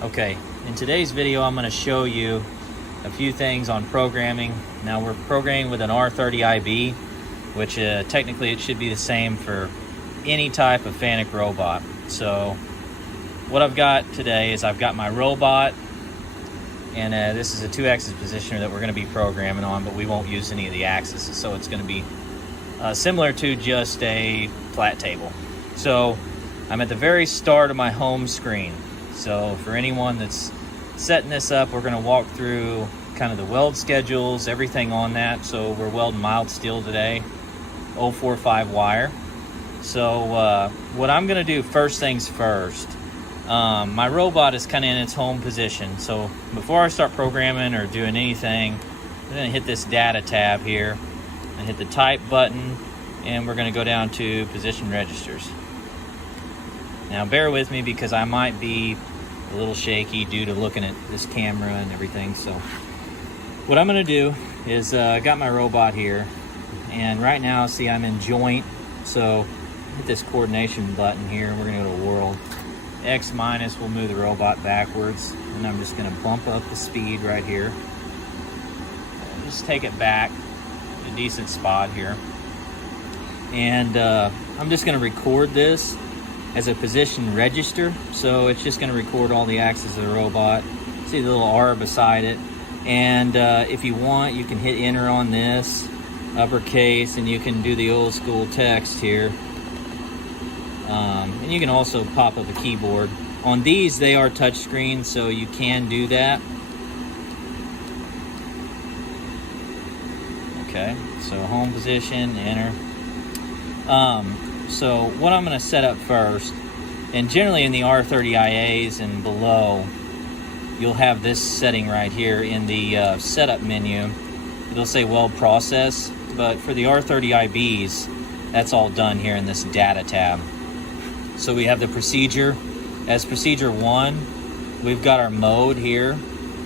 Okay, in today's video I'm going to show you a few things on programming. Now we're programming with an R30IB, which technically it should be the same for any type of Fanuc robot. So what I've got today is I've got my robot, and this is a 2-axis positioner that we're going to be programming on, but we won't use any of the axes, so it's going to be similar to just a flat table. So I'm at the very start of my home screen. So for anyone that's setting this up, we're going to walk through kind of the weld schedules, everything on that. So we're welding mild steel today, 045 wire. So what I'm going to do first things first, my robot is kind of in its home position. So before I start programming or doing anything, I'm going to hit this data tab here and hit the type button, and we're going to go down to position registers. Now bear with me because I might be a little shaky due to looking at this camera and everything. So what I'm going to do is I got my robot here, and right now see I'm in joint. So hit this coordination button here, and we're going to go to world. X minus will move the robot backwards, and I'm just going to bump up the speed right here. Just take it back a decent spot here, and I'm just going to record this as a position register. So it's just going to record all the axes of the robot. See the little R beside it, and if you want, you can hit enter on this, uppercase, and you can do the old school text here. And you can also pop up a keyboard. On these, they are touch screens, so you can do that. Okay, so home position, enter. So what I'm going to set up first, and generally in the R30IAs and below, you'll have this setting right here in the setup menu. It'll say weld process, but for the R30IBs, that's all done here in this data tab. So we have the procedure. As procedure 1, we've got our mode here.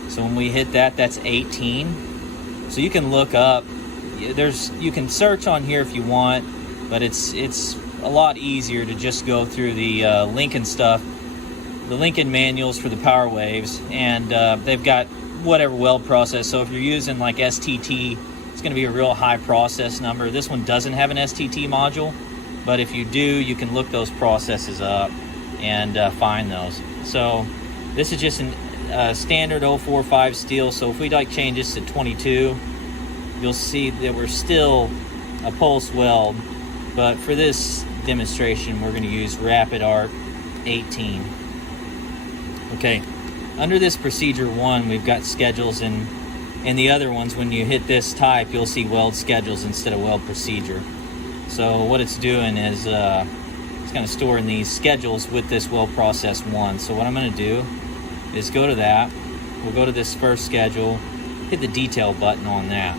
So when we hit that, that's 18. So you can look up, you can search on here if you want, but it's a lot easier to just go through the Lincoln stuff, the Lincoln manuals for the power waves, and they've got whatever weld process. So if you're using like STT, it's going to be a real high process number. This one doesn't have an STT module, but if you do, you can look those processes up and find those. So this is just a standard 045 steel. So if we like change this to 22, you'll see that we're still a pulse weld, but for this demonstration, we're going to use Rapid Arc 18. Okay, under this procedure 1, we've got schedules, and in the other ones, when you hit this type, you'll see weld schedules instead of weld procedure. So what it's doing is it's going to store in these schedules with this weld process 1. So what I'm going to do is go to that. We'll go to this first schedule, hit the detail button on that.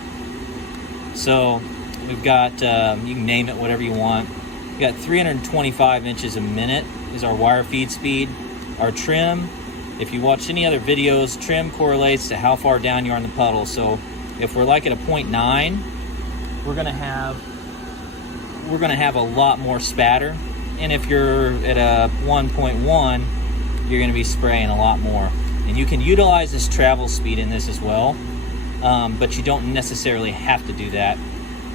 So we've got, you can name it whatever you want. We've got 325 inches a minute is our wire feed speed. Our trim, if you watch any other videos, trim correlates to how far down you are in the puddle. So if we're like at a 0.9, we're going to have a lot more spatter. And if you're at a 1.1, you're going to be spraying a lot more. And you can utilize this travel speed in this as well, but you don't necessarily have to do that.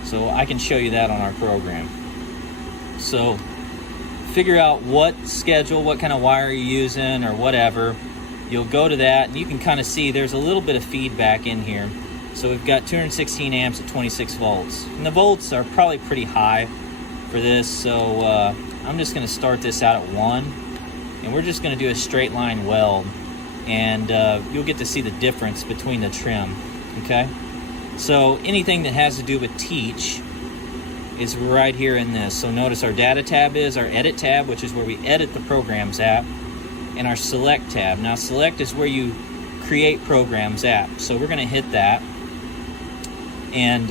So I can show you that on our program. So figure out what schedule, what kind of wire you're using or whatever. You'll go to that, and you can kind of see there's a little bit of feedback in here. So we've got 216 amps at 26 volts. And the volts are probably pretty high for this. So I'm just going to start this out at 1. And we're just going to do a straight line weld. And you'll get to see the difference between the trim. Okay? So anything that has to do with teach is right here in this. So notice our data tab is our edit tab, which is where we edit the programs at, and our select tab. Now select is where you create programs at. So we're going to hit that, and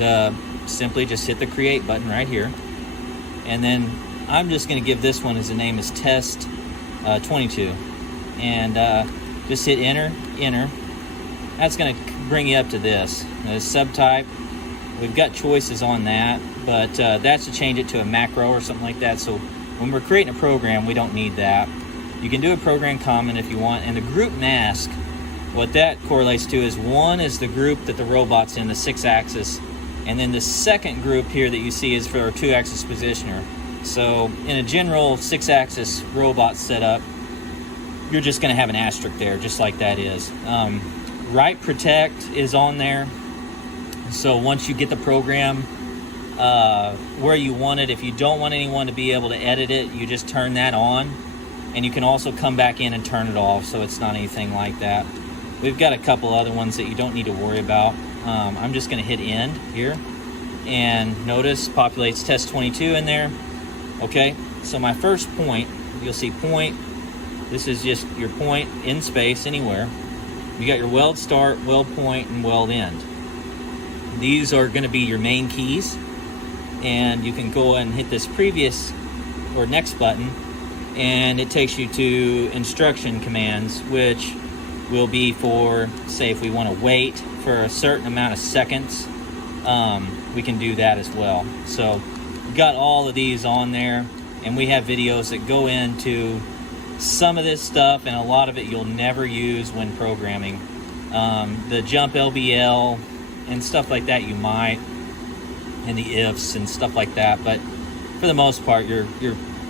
simply just hit the create button right here. And then I'm just going to give this one as the name is test 22, and just hit enter. That's going to bring you up to this subtype. We've got choices on that, but that's to change it to a macro or something like that. So when we're creating a program, we don't need that. You can do a program comment if you want, and the group mask, what that correlates to is one is the group that the robot's in, the 6-axis, and then the second group here that you see is for our 2-axis positioner. So in a general 6-axis robot setup, you're just going to have an asterisk there, just like that is. Right protect is on there. So once you get the program where you want it, if you don't want anyone to be able to edit it, you just turn that on. And you can also come back in and turn it off, so it's not anything like that. We've got a couple other ones that you don't need to worry about. I'm just going to hit end here. And notice populates test 22 in there. Okay, so my first point, you'll see point. This is just your point in space anywhere. You got your weld start, weld point, and weld end. These are going to be your main keys. And you can go and hit this previous or next button, and it takes you to instruction commands, which will be for, say, if we want to wait for a certain amount of seconds, we can do that as well. So we've got all of these on there, and we have videos that go into some of this stuff, and a lot of it you'll never use when programming. The jump LBL and stuff like that you might, and the ifs and stuff like that, but for the most part you're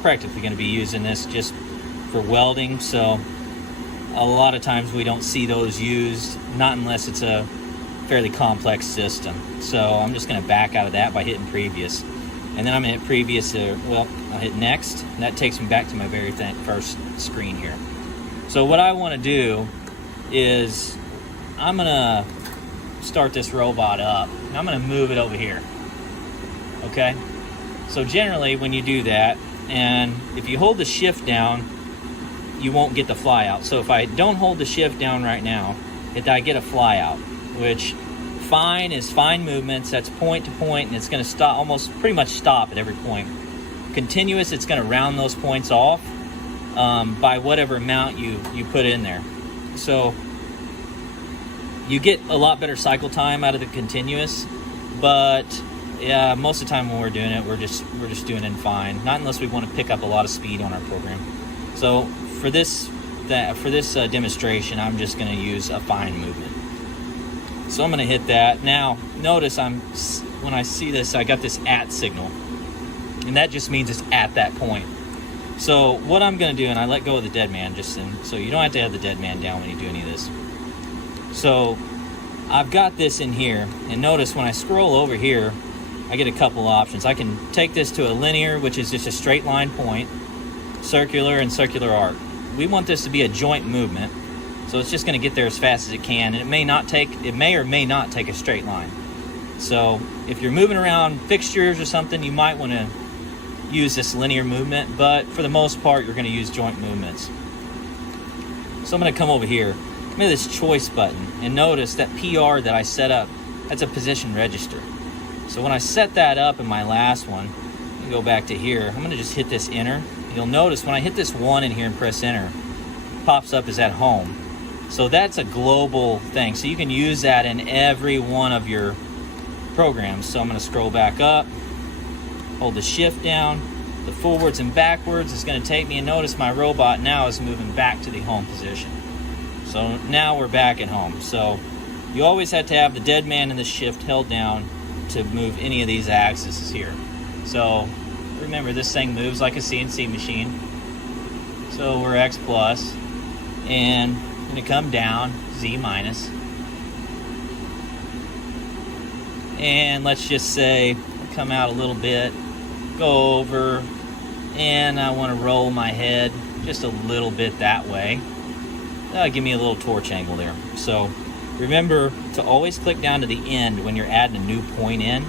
practically going to be using this just for welding. So a lot of times we don't see those used, not unless it's a fairly complex system. So I'm just going to back out of that by hitting previous, and then I'm going to hit previous, I'll hit next, and that takes me back to my very first screen here. So what I want to do is I'm going to start this robot up, and I'm going to move it over here. Okay, so generally when you do that, and if you hold the shift down, you won't get the fly out. So if I don't hold the shift down right now, I get a fly out, which fine is fine movements. That's point to point, and it's going to stop, almost pretty much stop at every point. Continuous, it's going to round those points off by whatever amount you put in there. So you get a lot better cycle time out of the continuous, but yeah, most of the time when we're doing it, we're just doing it fine. Not unless we want to pick up a lot of speed on our program. So for this demonstration, I'm just going to use a fine movement. So I'm going to hit that. Now, notice when I see this, I got this at signal, and that just means it's at that point. So what I'm going to do, and I let go of the dead man so you don't have to have the dead man down when you do any of this. So I've got this in here, and notice when I scroll over here, I get a couple options. I can take this to a linear, which is just a straight line point, circular, and circular arc. We want this to be a joint movement, so it's just going to get there as fast as it can, and it may or may not take a straight line. So if you're moving around fixtures or something, you might want to use this linear movement, but for the most part, you're going to use joint movements. So I'm going to come over here. I'm going to this choice button, and notice that PR that I set up, that's a position register. So when I set that up in my last one, let me go back to here. I'm going to just hit this enter. You'll notice when I hit this 1 in here and press enter, it pops up as at home. So that's a global thing. So you can use that in every one of your programs. So I'm going to scroll back up, hold the shift down, the forwards and backwards is going to take me, and notice my robot now is moving back to the home position. So now we're back at home. So you always have to have the dead man and the shift held down to move any of these axes here. So remember, this thing moves like a CNC machine. So we're X plus, and I'm going to come down, Z minus. And let's just say, come out a little bit, go over, and I want to roll my head just a little bit that way. That'll give me a little torch angle there. So remember to always click down to the end when you're adding a new point in,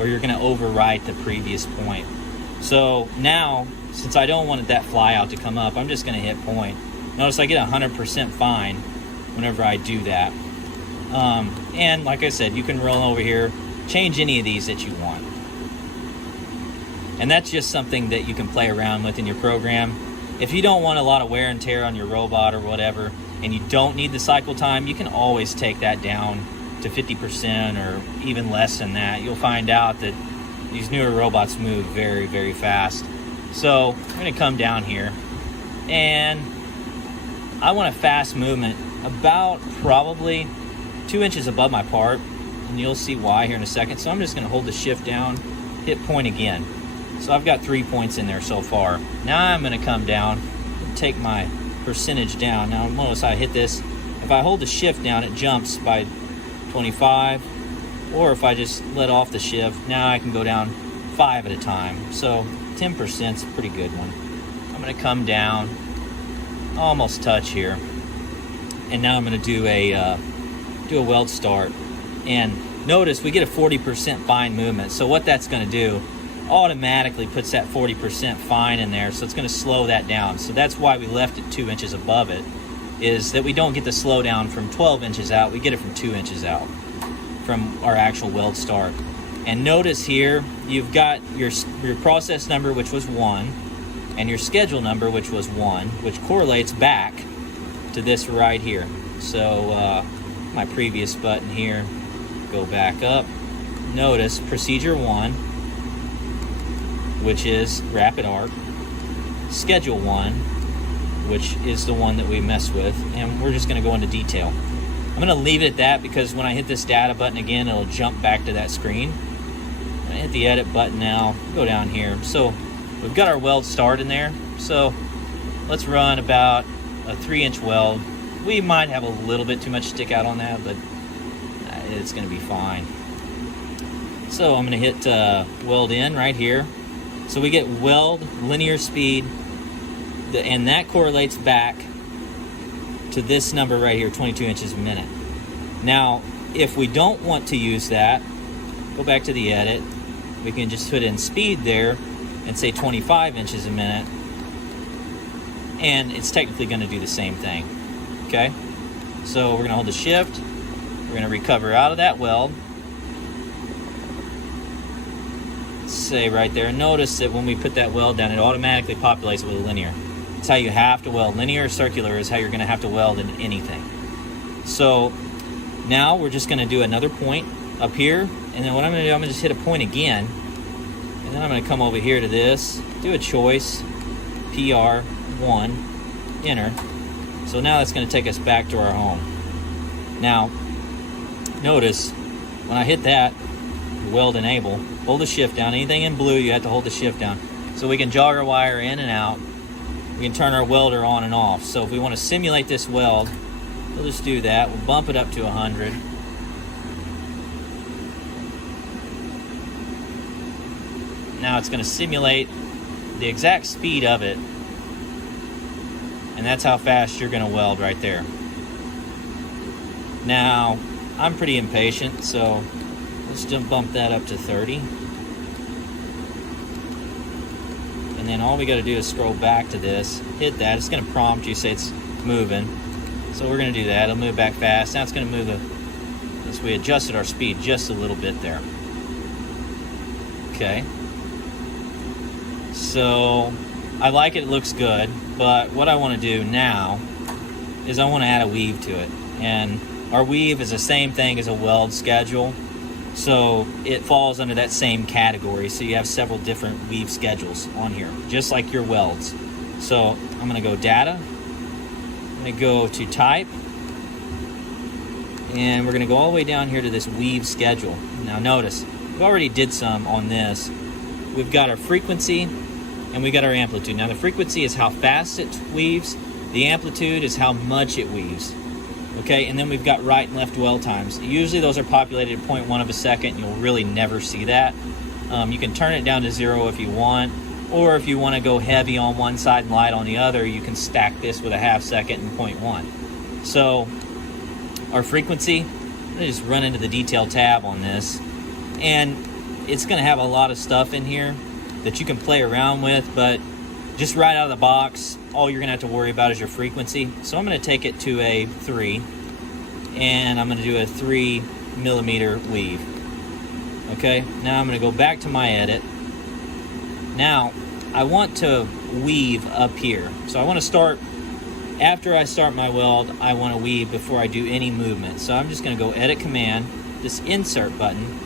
or you're going to overwrite the previous point. So now, since I don't want that fly out to come up, I'm just going to hit point. Notice I get 100% fine whenever I do that. And like I said, you can roll over here, change any of these that you want. And that's just something that you can play around with in your program. If you don't want a lot of wear and tear on your robot or whatever, and you don't need the cycle time, you can always take that down to 50% or even less than that. You'll find out that these newer robots move very, very fast. So I'm going to come down here, and I want a fast movement about probably 2 inches above my part, and you'll see why here in a second. So I'm just going to hold the shift down, hit point again. So I've got 3 points in there so far. Now I'm going to come down and take my percentage down. Now notice I hit this. If I hold the shift down, it jumps by 25, or if I just let off the shift, now I can go down 5 at a time. So 10% is a pretty good one. I'm going to come down, almost touch here, and now I'm going to do a weld start. And notice we get a 40% fine movement. So what that's going to do, automatically puts that 40% fine in there, so it's going to slow that down. So that's why we left it 2 inches above it, is that we don't get the slowdown from 12 inches out, we get it from 2 inches out from our actual weld start. And notice here, you've got your process number, which was 1, and your schedule number, which was 1, which correlates back to this right here. So my previous button here, go back up. Notice procedure 1, which is rapid arc. Schedule 1, which is the one that we mess with, and we're just going to go into detail. I'm going to leave it at that because when I hit this data button again, it'll jump back to that screen. I'm going to hit the edit button now, go down here. So we've got our weld start in there. So let's run about a 3-inch weld. We might have a little bit too much stick out on that, but it's going to be fine. So I'm going to hit weld in right here. So we get weld linear speed, and that correlates back to this number right here, 22 inches a minute. Now, if we don't want to use that, go back to the edit. We can just put in speed there and say 25 inches a minute, and it's technically going to do the same thing. Okay? So we're going to hold the shift. We're going to recover out of that weld. Say right there, notice that when we put that weld down, it automatically populates with a linear. It's how you have to weld. Linear or circular is how you're going to have to weld in anything. So now we're just going to do another point up here, and then what I'm going to do, I'm going to just hit a point again, and then I'm going to come over here to this, do a choice, PR1, enter. So now that's going to take us back to our home. Now, notice when I hit that, weld enable, hold the shift down. Anything in blue, you have to hold the shift down. So we can jog our wire in and out. We can turn our welder on and off. So if we want to simulate this weld, we'll just do that. We'll bump it up to 100. Now it's going to simulate the exact speed of it, and that's how fast you're going to weld right there. Now, I'm pretty impatient, so let's just bump that up to 30. And then all we got to do is scroll back to this, hit that. It's going to prompt you, say it's moving. So we're going to do that. It'll move back fast. Now it's going to move as we adjusted our speed just a little bit there. Okay. So I like it. It looks good. But what I want to do now is I want to add a weave to it. And our weave is the same thing as a weld schedule. So it falls under that same category. So you have several different weave schedules on here, just like your welds. So I'm going to go data. I'm going to go to type. And we're going to go all the way down here to this weave schedule. Now notice, we already did some on this. We've got our frequency and we got our amplitude. Now the frequency is how fast it weaves. The amplitude is how much it weaves. Okay, and then we've got right and left dwell times. Usually those are populated at 0.1 of a second. You'll really never see that. You can turn it down to 0 if you want, or if you want to go heavy on one side and light on the other, you can stack this with a half second and 0.1. So our frequency, I'm going to just run into the detail tab on this, and it's going to have a lot of stuff in here that you can play around with, but just right out of the box, all you're going to have to worry about is your frequency. So I'm going to take it to a 3, and I'm going to do a 3 millimeter weave. Okay, now I'm going to go back to my edit. Now, I want to weave up here. So I want to start, after I start my weld, I want to weave before I do any movement. So I'm just going to go edit command, this insert button,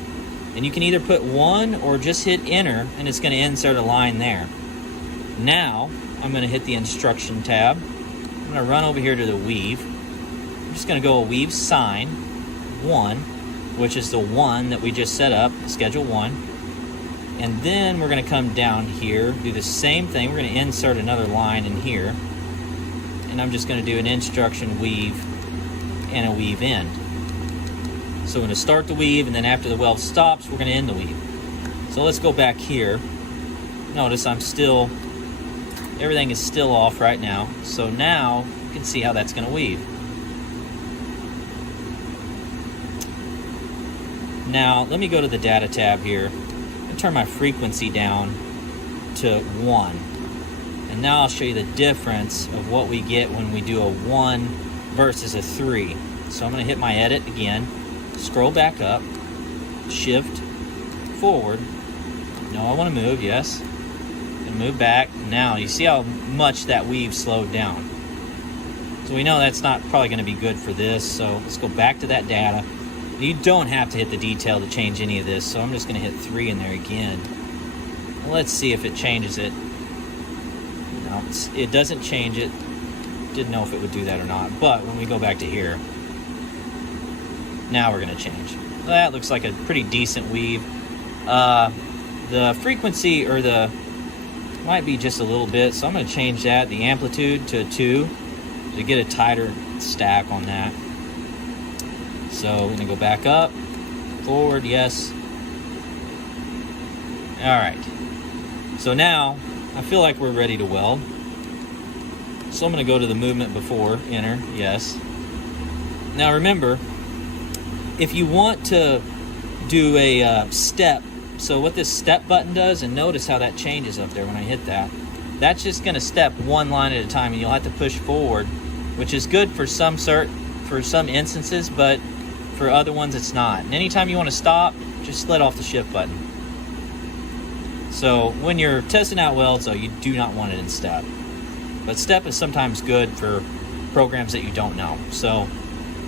and you can either put 1 or just hit enter, and it's going to insert a line there. Now, I'm going to hit the instruction tab. I'm I'm going to run over here to the weave. I'm just going to go a weave sign 1, which is the one that we just set up, schedule 1. And then we're going to come down here, do the same thing. We're going to insert another line in here. And I'm just going to do an instruction weave and a weave end. So we're going to start the weave, and then after the weld stops, we're going to end the weave. So let's go back here. Notice everything is still off right now. So now you can see how that's going to weave. Now let me go to the data tab here and turn my frequency down to 1. And now I'll show you the difference of what we get when we do a 1 versus a 3. So I'm going to hit my edit again, scroll back up, shift forward. No, I want to move, yes. And move back. Now you see how much that weave slowed down. So we know that's not probably going to be good for this. So let's go back to that data. You don't have to hit the detail to change any of this. So I'm just going to hit 3 in there again. Let's see if it changes it. No, it doesn't change it. Didn't know if it would do that or not. But when we go back to here, now we're going to change. That looks like a pretty decent weave. The frequency might be just a little bit, so I'm going to change that, the amplitude to 2 to get a tighter stack on that. So we're going to go back up, forward, yes. All right. So now I feel like we're ready to weld. So I'm going to go to the movement before, enter, yes. Now remember, if you want to do a step, so what this step button does, and notice how that changes up there when I hit that, that's just going to step 1 line at a time, and you'll have to push forward, which is good for some instances, but for other ones it's not. And anytime you want to stop, just let off the shift button. So when you're testing out welds, though, you do not want it in step. But step is sometimes good for programs that you don't know. So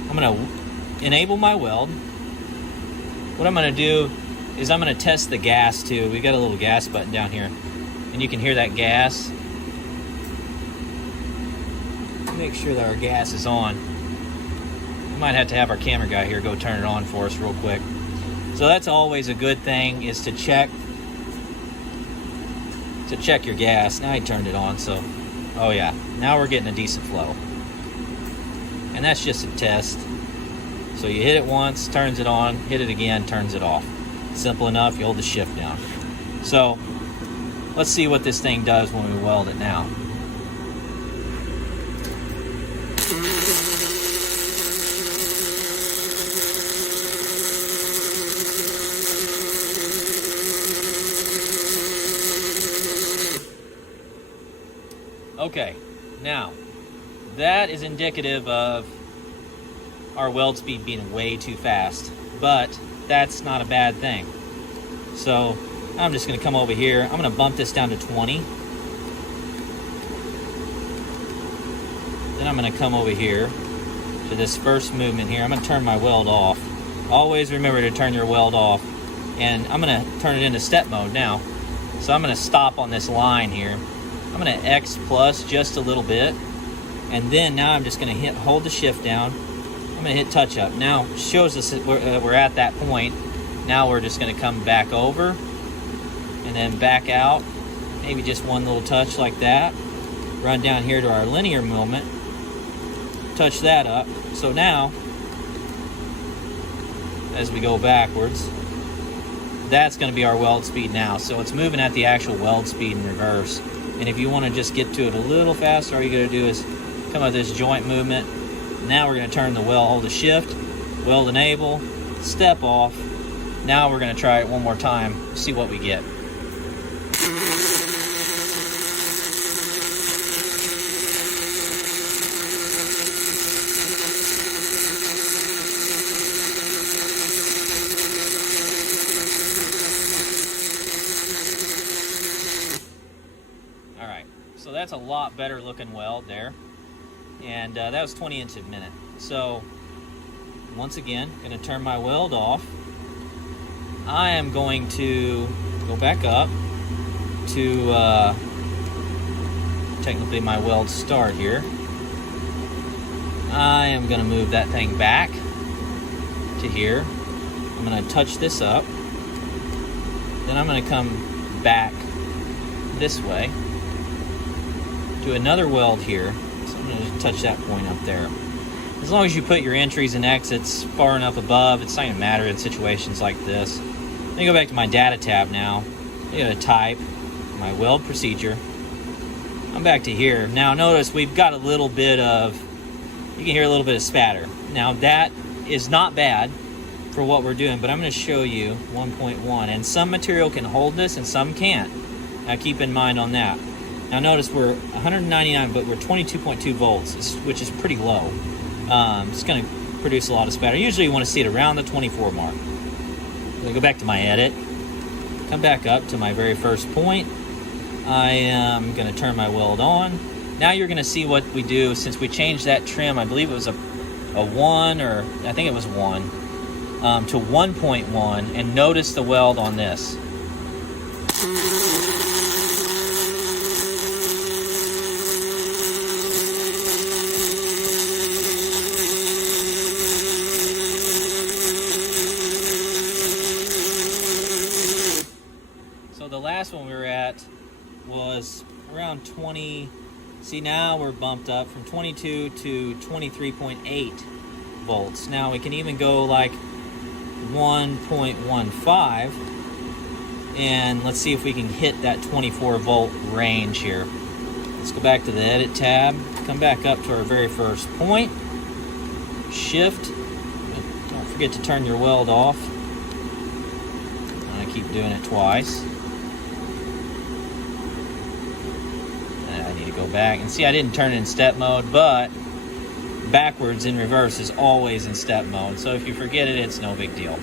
I'm going to enable my weld. What I'm going to do is I'm going to test the gas too. We got a little gas button down here, and you can hear that gas. Make sure that our gas is on. We might have to have our camera guy here go turn it on for us real quick. So that's always a good thing, is to check your gas. Now he turned it on, so oh yeah, now we're getting a decent flow. And that's just a test. So you hit it once, turns it on, hit it again, turns it off. Simple enough, you hold the shift down. So let's see what this thing does when we weld it now. Okay, now that is indicative of our weld speed being way too fast, but that's not a bad thing. So I'm just going to come over here. I'm going to bump this down to 20. Then I'm going to come over here to this first movement here. I'm going to turn my weld off. Always remember to turn your weld off. And I'm going to turn it into step mode now. So I'm going to stop on this line here. I'm going to X plus just a little bit. And then now I'm just going to hold the shift down. I'm going to hit touch up. Now shows us that we're at that point. Now we're just going to come back over and then back out. Maybe just one little touch like that. Run down here to our linear movement. Touch that up. So now, as we go backwards, that's going to be our weld speed now. So it's moving at the actual weld speed in reverse. And if you want to just get to it a little faster, all you got to do is come out this joint movement. Now we're going to turn the weld, hold the shift, weld enable, step off. Now we're going to try it one more time, see what we get. All right, so that's a lot better looking weld there. And that was 20 inches a minute. So once again, going to turn my weld off. I am going to go back up to technically my weld start here. I am going to move that thing back to here. I'm going to touch this up. Then I'm going to come back this way. Do another weld here. So I'm going to just touch that point up there. As long as you put your entries and exits far enough above, it's not going to matter in situations like this. Let me go back to my data tab now. I'm going to type my weld procedure. I'm back to here. Now notice we've got a little bit of, you can hear a little bit of spatter. Now that is not bad for what we're doing, but I'm going to show you 1.1. And some material can hold this and some can't. Now keep in mind on that. Now notice we're 199, but we're 22.2 volts, which is pretty low. It's going to produce a lot of spatter. Usually you want to see it around the 24 mark. I'm going to go back to my edit. Come back up to my very first point. I am going to turn my weld on. Now you're going to see what we do since we changed that trim. I believe it was a 1, or I think it was 1, to 1.1, and notice the weld on this. So the last one we were at was around 20. See, now we're bumped up from 22 to 23.8 volts. Now we can even go like 1.15, and let's see if we can hit that 24 volt range here. Let's go back to the edit tab, come back up to our very first point, shift, don't forget to turn your weld off. I keep doing it twice. Go back and see I didn't turn it in step mode, but backwards in reverse is always in step mode, so if you forget it, it's no big deal.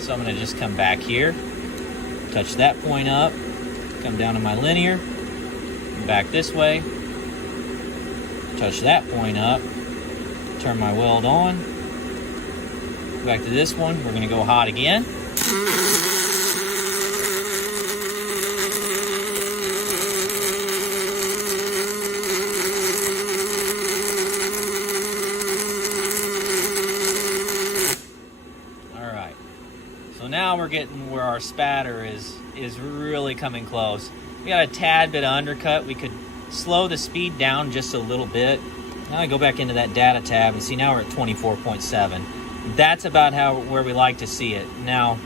So I'm going to just come back here, touch that point up, come down to my linear, back this way, touch that point up, turn my weld on, back to this one. We're going to go hot again. So now we're getting where our spatter is really coming close. We got a tad bit of undercut. We could slow the speed down just a little bit. Now I go back into that data tab and see now we're at 24.7. That's about where we like to see it. Now,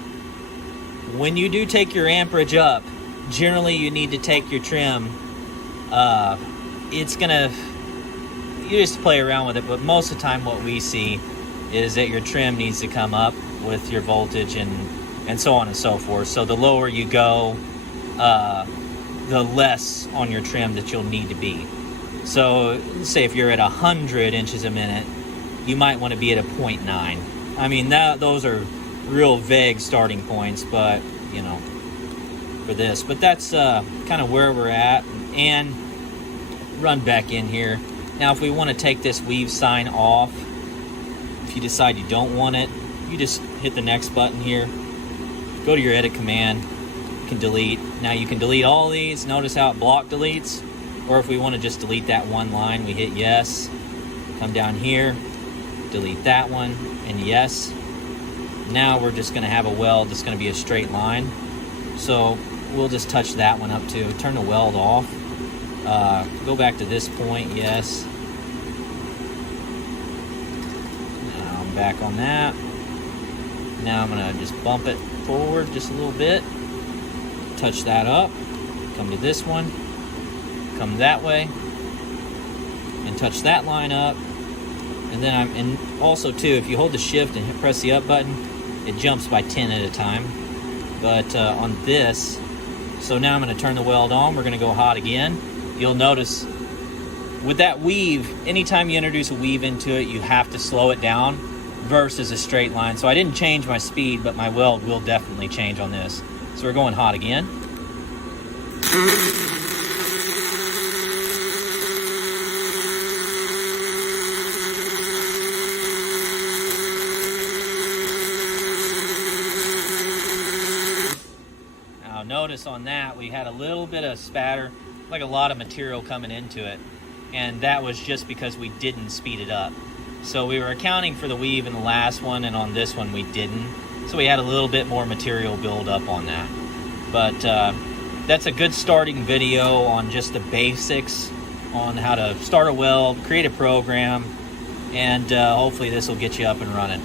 when you do take your amperage up, generally you need to take your trim. You just play around with it, but most of the time what we see is that your trim needs to come up with your voltage and so on and so forth. So the lower you go, the less on your trim that you'll need to be. So say if you're at 100 inches a minute, you might want to be at a 0.9. I mean, those are real vague starting points, but you know, for this. But that's kind of where we're at. And run back in here. Now if we want to take this weave sign off, if you decide you don't want it, you just hit the next button here, go to your edit command, you can delete. Now you can delete all these. Notice how it block deletes. Or if we want to just delete that one line, we hit yes, come down here, delete that one, and yes. Now we're just going to have a weld that's going to be a straight line. So we'll just touch that one up too. Turn the weld off. Go back to this point, yes. Now I'm back on that. Now I'm going to just bump it forward just a little bit. Touch that up. Come to this one. Come that way. And touch that line up. And then and also too, if you hold the shift and press the up button, it jumps by 10 at a time. But on this, so now I'm going to turn the weld on. We're going to go hot again. You'll notice with that weave, anytime you introduce a weave into it, you have to slow it down versus a straight line. So I didn't change my speed, but my weld will definitely change on this. So we're going hot again. Now notice on that we had a little bit of spatter, like a lot of material coming into it. and that was just because we didn't speed it up. So we were accounting for the weave in the last one, and on this one we didn't. So we had a little bit more material build up on that. But that's a good starting video on just the basics on how to start a weld, create a program, and hopefully this will get you up and running.